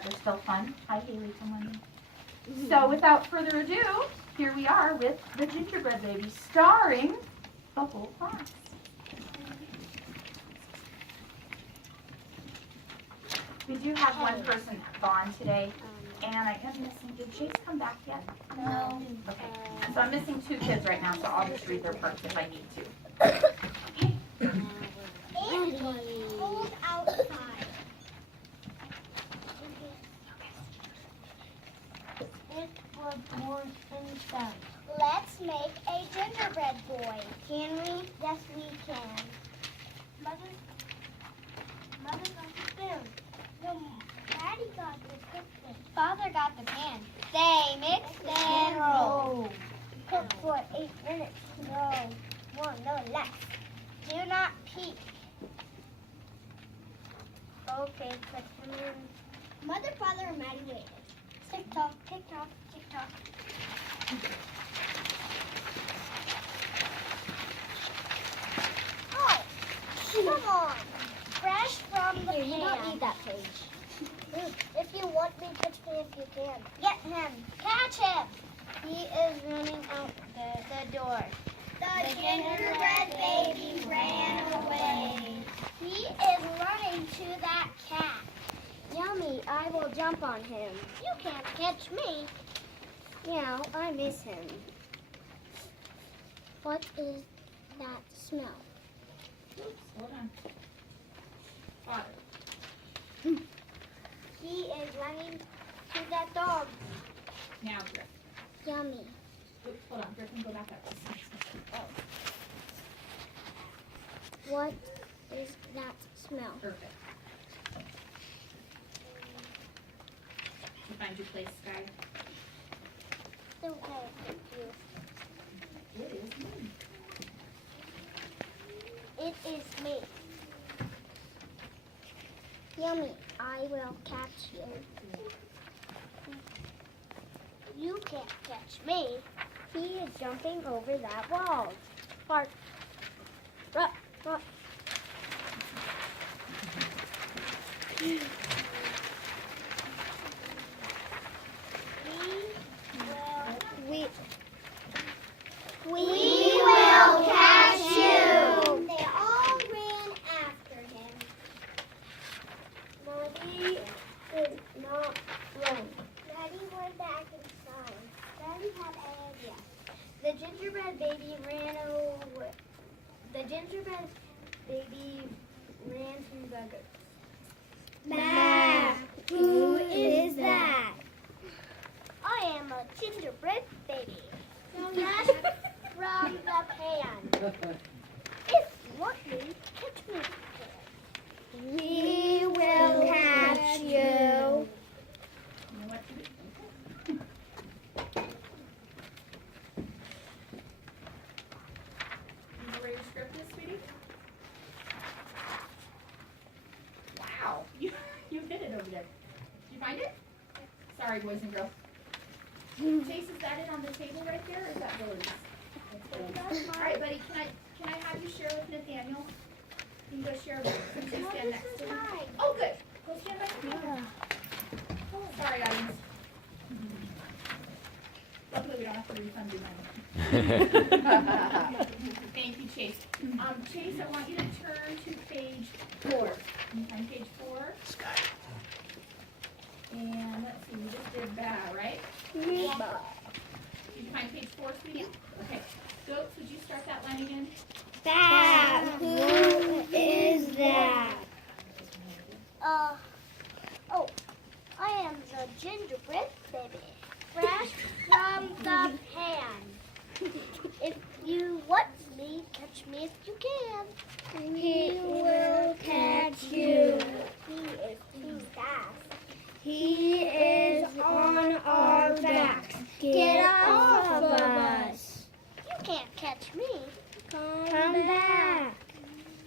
but they're still fun. Hi, Haley, come on in. So without further ado, here we are with The Gingerbread Baby, starring the whole class. We do have one person gone today, and I am missing, did Chase come back yet? No. Okay, so I'm missing 2 kids right now, so I'll just read their parts if I need to. It was cold outside. It was warm inside. Let's make a gingerbread boy. Can we? Yes, we can. Mother got the spoon. No, Daddy got the cookie. Father got the pan. They mix and roll. Cook for 8 minutes. No more, no less. Do not peek. Okay, put them in. Mother, father, and Maddie waited. Tick tock, tick tock, tick tock. Oh, come on. Fresh from the pan. You don't need that page. If you want me, catch me if you can. Get him. Catch him. He is running out the door. The gingerbread baby ran away. He is running to that cat. Yummy, I will jump on him. You can't catch me. Yeah, I miss him. What is that smell? Oops, hold on. Father. He is running to that dog. Now, Griff. Yummy. Oops, hold on, Griffin, go back up. What is that smell? Perfect. Did you find your place, Sky? Okay, thank you. It is me. It is me. Yummy, I will catch you. You can't catch me. He is jumping over that wall. Bark. Ruh, ruh. We will catch you. They all ran after him. Daddy did not run. Daddy went back inside. Daddy had an idea. The gingerbread baby ran away. The gingerbread baby ran to the goats. Ma, who is that? I am a gingerbread baby. Fresh from the pan. If you want me, catch me. We will catch you. You know what to do. You know where your script is, sweetie? Wow, you hit it over there. Did you find it? Sorry, boys and girls. Chase, is that it on the table right there, or is that Billy's? All right, buddy, can I have you share with Nathaniel? You can go share with him. You stand next to him. Oh, good. Go stand by me. Oh, sorry, audience. Luckily, we don't have to refund your money. Thank you, Chase. Chase, I want you to turn to page 4. Can you find page 4? Sky. And let's see, we just did that, right? Yeah. Did you find page 4, sweetie? Okay. Goats, would you start that line again? That, who is that? Oh, I am the gingerbread baby, fresh from the pan. If you want me, catch me if you can. He will catch you. He is too fast. He is on our backs. Get off of us. You can't catch me. Come back.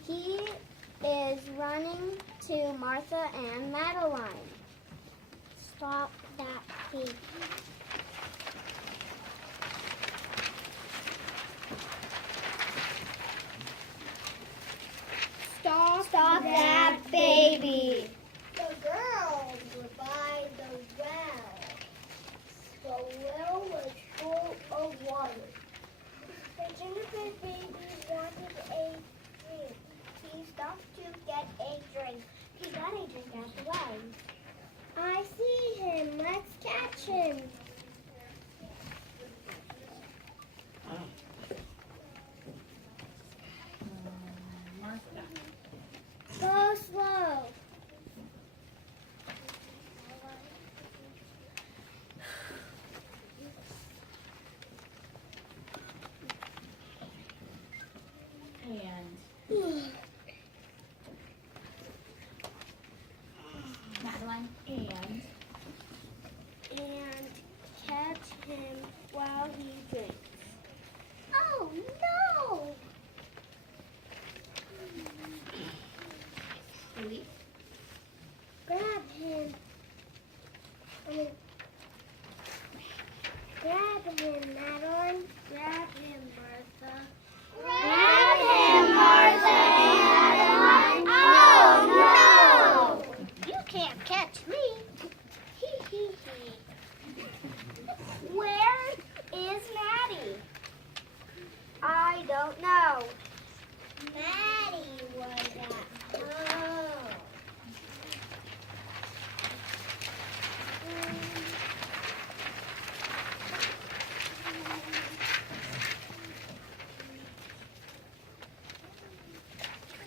He is running to Martha and Madeline. Stop that thief. Stop that baby. The girls were by Grab him, Madeline. Grab him, Martha. Grab him, Martha and Madeline. Oh, no! You can't catch me. Hee hee hee. Where is Maddie? I don't know. Maddie was at home.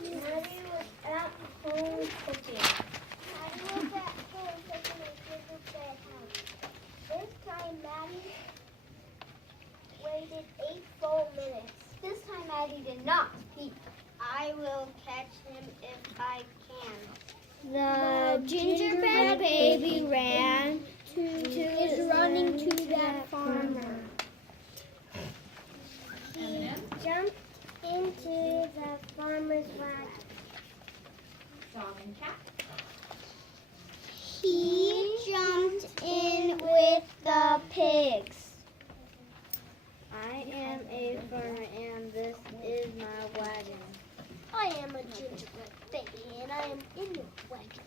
Maddie was at home cooking. Maddie was at home cooking and Ginger Bread house. This time Maddie waited 8 full minutes. This time Maddie did not peek. I will catch him if I can. The gingerbread baby is running to that farmer. He jumped into the farmer's wagon. Dog and cat. He jumped in with the pigs. I am a farmer and this is my wagon. I am a gingerbread baby and I am in your wagon.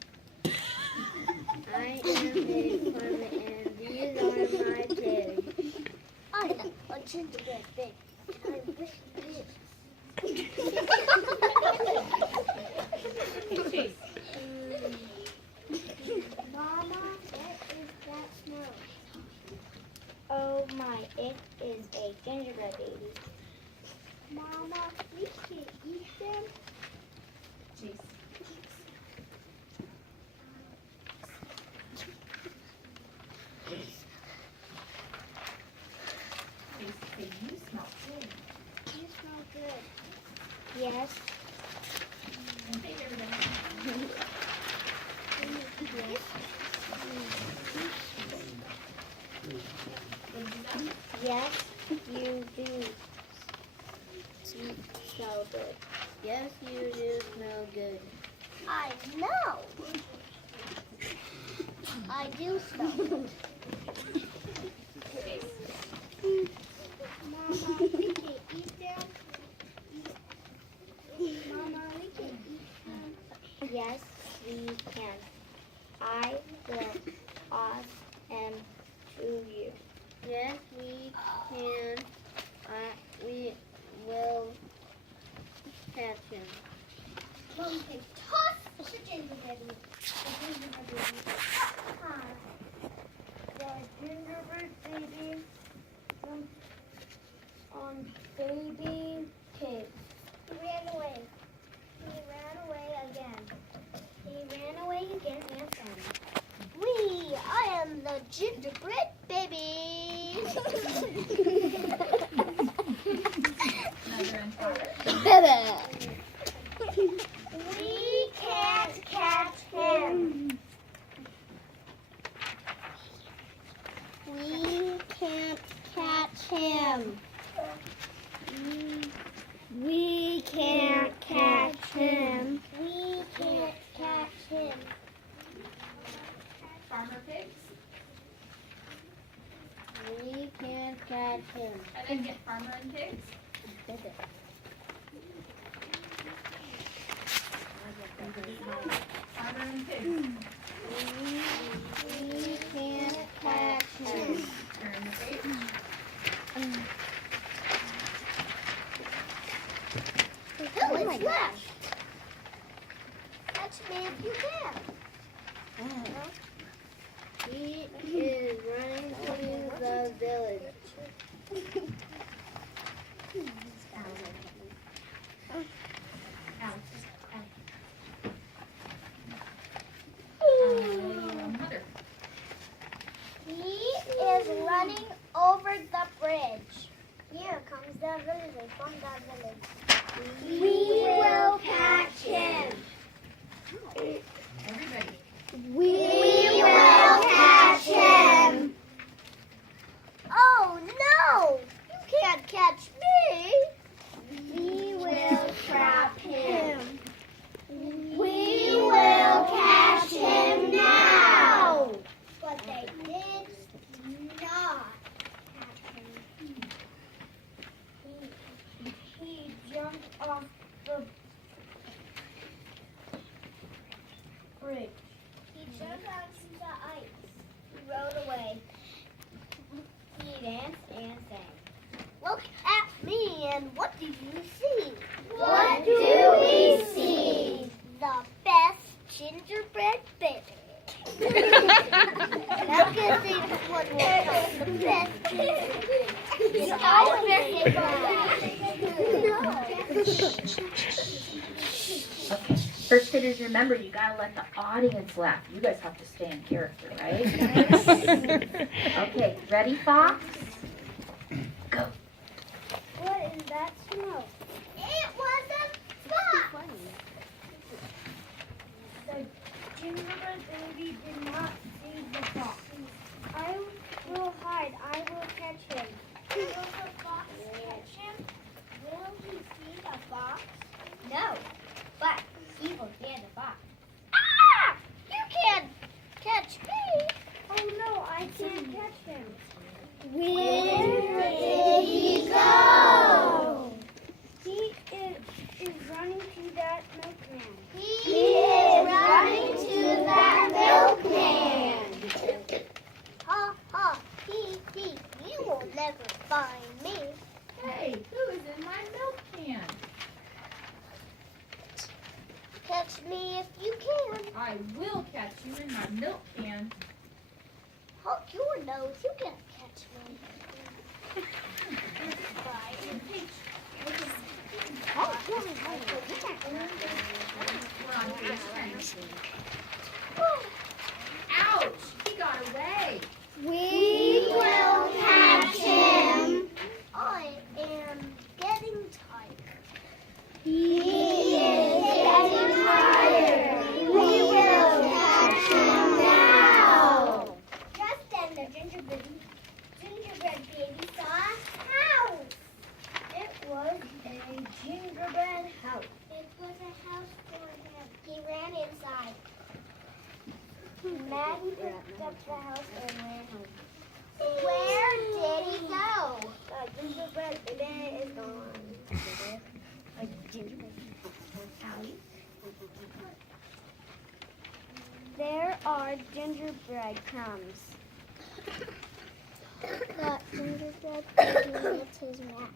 I am a farmer and these are my pigs. I am a gingerbread baby and I'm with pigs. Chase. Mama, what is that smell? Oh my, it is a gingerbread baby. Mama, we can eat them. Chase. Chase, say you smell good. You smell good. Yes. And say everybody. What did you say? Yes, you do smell good. Yes, you do smell good. I know. I do smell good. Chase. Mama, we can eat them. Mama, we can eat them. Yes, we can. I will toss them to you. Yes, we can. We will catch him. Mom can toss the gingerbread baby. The gingerbread baby on baby pig. He ran away. He ran away again. He ran away again and found me. I am the gingerbread baby. Mother and father. We can't catch him. We can't catch him. We can't catch him. We can't catch him. Farmer pigs. We can't catch him. I didn't get farmer and pigs. Farmer and pigs. We can't catch him. Turn the page. Who is left? Catch me if you can. He is running to the village. Alex. Mother. He is running over the bridge. Here comes the village from the village. We will catch him. Everybody. We will catch him. Oh no! You can't catch me. We will trap him. We will catch him now. But they rode away. He danced and sang. Look at me, and what do you see? What do we see? The best gingerbread baby. Now can see this one more time. The best gingerbread. It's always Okay. First graders, remember you gotta let the audience laugh. You guys have to stay in character, right? Okay, ready, Fox? Go. What is that smell? It was a fox. The gingerbread baby did not see the fox. I will hide. I will catch him. Will the fox catch him? Will he see the fox? No, but he will hear the fox. Ah! You can't catch me. Oh no, I can't catch him. Where did he go? He is running to that milkman. He is running to that milkman. Ha ha, hee hee, you will never find me. Hey, who is in my milk can? Catch me if you can. I will catch you in my milk can. Honk your nose, you can't catch me. Oh, We're on page 10. Ouch! He got away. We will catch him. I am getting tired. He is getting tired. We will catch him now. Just then the gingerbread baby saw a house. It was a gingerbread house. It was a house for him. He ran inside. Maddie picked up the house and ran home. Where did he go? The gingerbread baby is gone. A gingerbread house. There are gingerbread crumbs. That gingerbread baby with his mouth.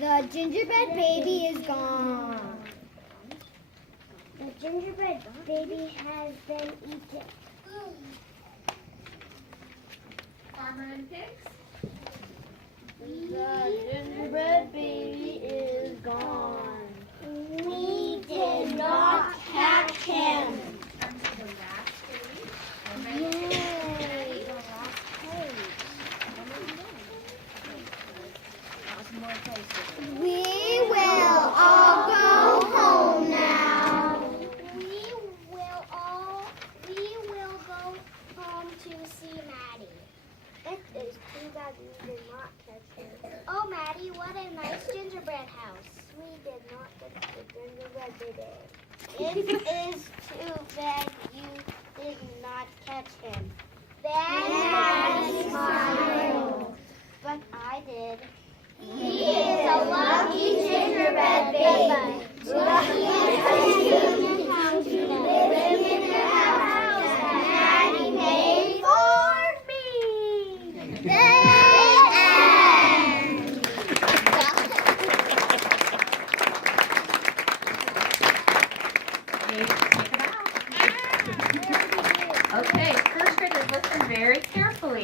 The gingerbread baby is gone. The gingerbread baby has been eaten. Farmer and pigs. The gingerbread baby is gone. We did not catch him. Turn to the last page. Yay! The last page. We will all go home now. We will go home to see Maddie. It is too bad we did not catch her. Oh, Maddie, what a nice gingerbread house. We did not get the gingerbread baby. It is too bad you did not catch him. Then Maddie smiled. But I did. He is a lucky gingerbread baby. Lucky because you come to live in the house that Maddie made for me. The end. Okay, take it out. Okay, first graders, listen very carefully.